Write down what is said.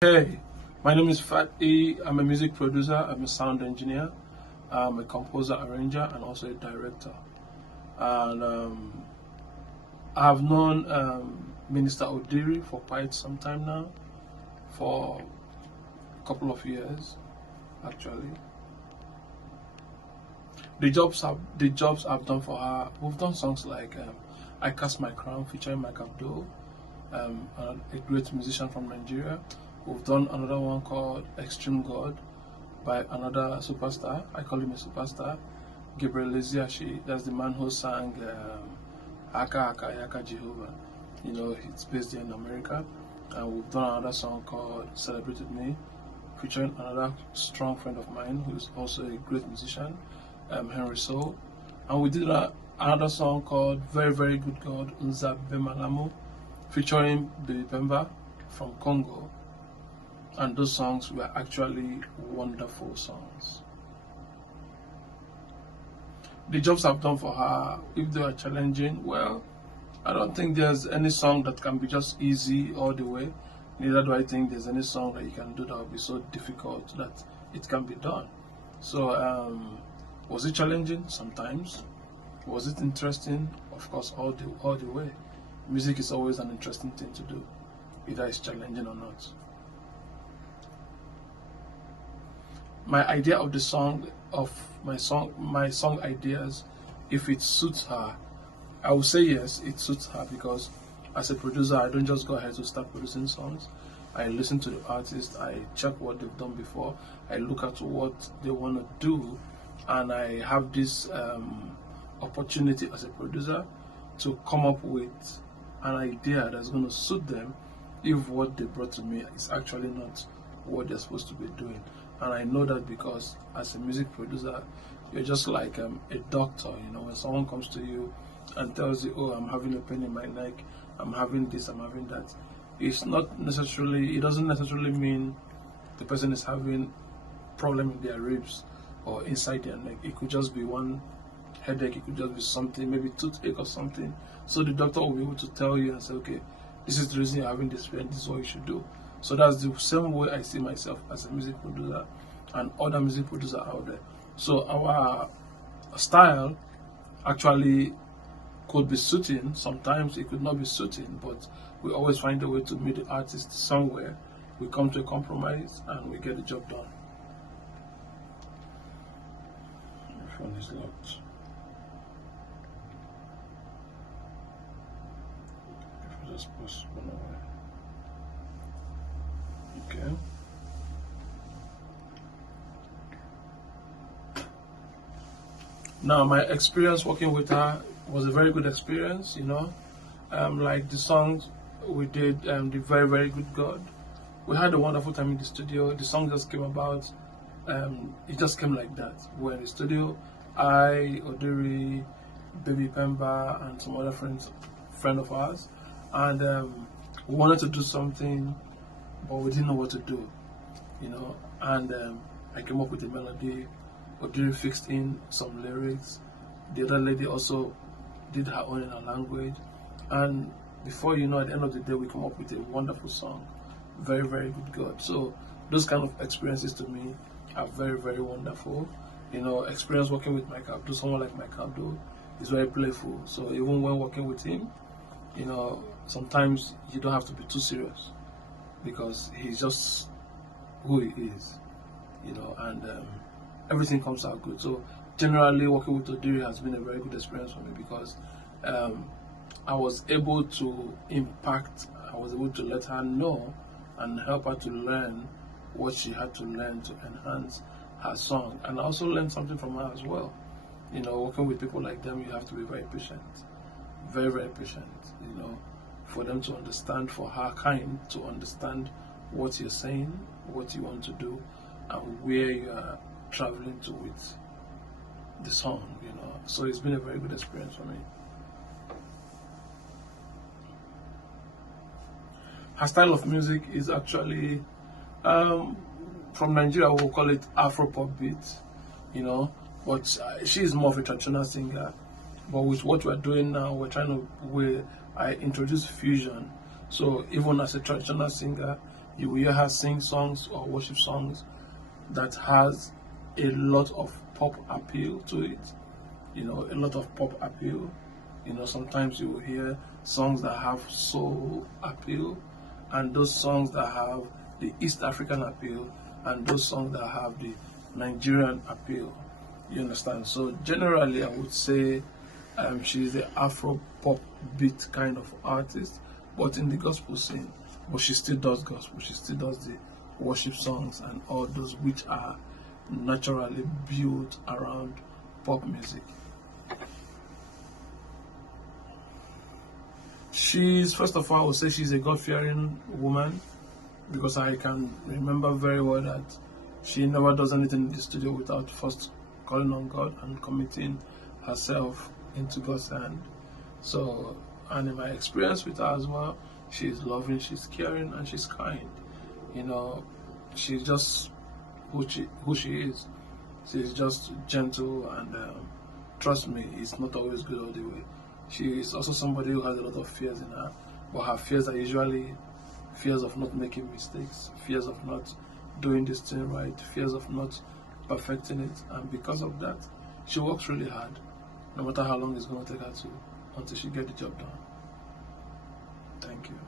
Hey, my name is Fat E. I'm a music producer, I'm a sound engineer, I'm a composer, arranger, and also a director. And I've known Minister Odiri for quite some time now, for a couple of years actually. The jobs I've done for her, we've done songs like I Cast My Crown featuring Mike Abdul, a great musician from Nigeria. We've done another one called Extreme God by another superstar. I call him a superstar. Gabriel Leziashi, that's the man who sang Aka Aka Yaka Jehovah. It's based here in America. And we've done another song called Celebrated Me, featuring another strong friend of mine who is also a great musician, Henry Soul. And we did another song called Very Very Good God, Unza Bemalamu, featuring Baby Pemba from Congo. And those songs were actually wonderful songs. The jobs I've done for her, if they are challenging, well, I don't think there's any song that can be just easy all the way. Neither do I think there's any song that you can do that will be so difficult that it can be done. So, was it challenging? Sometimes. Was it interesting? Of course, all the way. Music is always an interesting thing to do, either it's challenging or not. My idea of the song, my song ideas, if it suits her, I will say yes, it suits her, because as a producer, I don't just go ahead to start producing songs. I listen to the artist, I check what they've done before, I look at what they want to do, and I have this opportunity as a producer to come up with an idea that's going to suit them if what they brought to me is actually not what they're supposed to be doing. And I know that because as a music producer, you're just like a doctor. When someone comes to you and tells you, oh, I'm having a pain in my neck, I'm having this, I'm having that, it doesn't necessarily mean the person is having problem in their ribs or inside their neck. It could just be one headache, it could just be something, maybe toothache or something. So the doctor will be able to tell you and say, okay, this is the reason you're having this pain, this is what you should do. So that's the same way I see myself as a music producer and other music producers out there. So our style actually could be suiting, sometimes it could not be suiting, but we always find a way to meet the artist somewhere. We come to a compromise and we get the job done. My phone is locked. If I just post one away. Okay. Now, my experience working with her was a very good experience. Like the songs we did, the Very Very Good God. We had a wonderful time in the studio. The song just came about. It just came like that. We were in the studio. I, Odiri, Baby Pemba, and some other friend of ours, and we wanted to do something, but we didn't know what to do, and I came up with a melody. Odiri fixed in some lyrics. The other lady also did her own in her language, and before you know, at the end of the day, we come up with a wonderful song, Very Very Good God. So those kind of experiences to me are very very wonderful. Experience working with Mike Abdul, someone like Mike Abdul is very playful. So even when working with him, sometimes you don't have to be too serious, because he's just who he is, and everything comes out good. So generally, working with Odiri has been a very good experience for me, because I was able to let her know and help her to learn what she had to learn to enhance her song, and I also learned something from her as well. Working with people like them, you have to be very patient, very very patient, for them to understand, for her kind to understand what you're saying, what you want to do, and where you are traveling to with the song. So it's been a very good experience for me. Her style of music is actually from Nigeria, we'll call it Afro pop beat, but she is more of a traditional singer. But with what we're doing now, I introduce fusion. So even as a traditional singer, You will hear her sing songs or worship songs that has a lot of pop appeal to it. You know, a lot of pop appeal. You know, sometimes you will hear songs that have soul appeal, and those songs that have the East African appeal, and those songs that have the Nigerian appeal. You understand? So generally, I would say she's the Afro pop beat kind of artist, but in the gospel scene. But she still does gospel. She still does the worship songs and all those which are naturally built around pop music. She's, first of all, I would say she's a God-fearing woman, because I can remember very well that she never does anything in the studio without first calling on God and committing herself into God's hand. So, and in my experience with her as well, she's loving, she's caring, and she's kind. You know, she's just who she is. She's just gentle, and trust me, it's not always good all the way. She is also somebody who has a lot of fears in her, but her fears are usually fears of not making mistakes, fears of not doing this thing right, fears of not perfecting it, and because of that, she works really hard, no matter how long it's going to take her to, until she gets the job done. Thank you.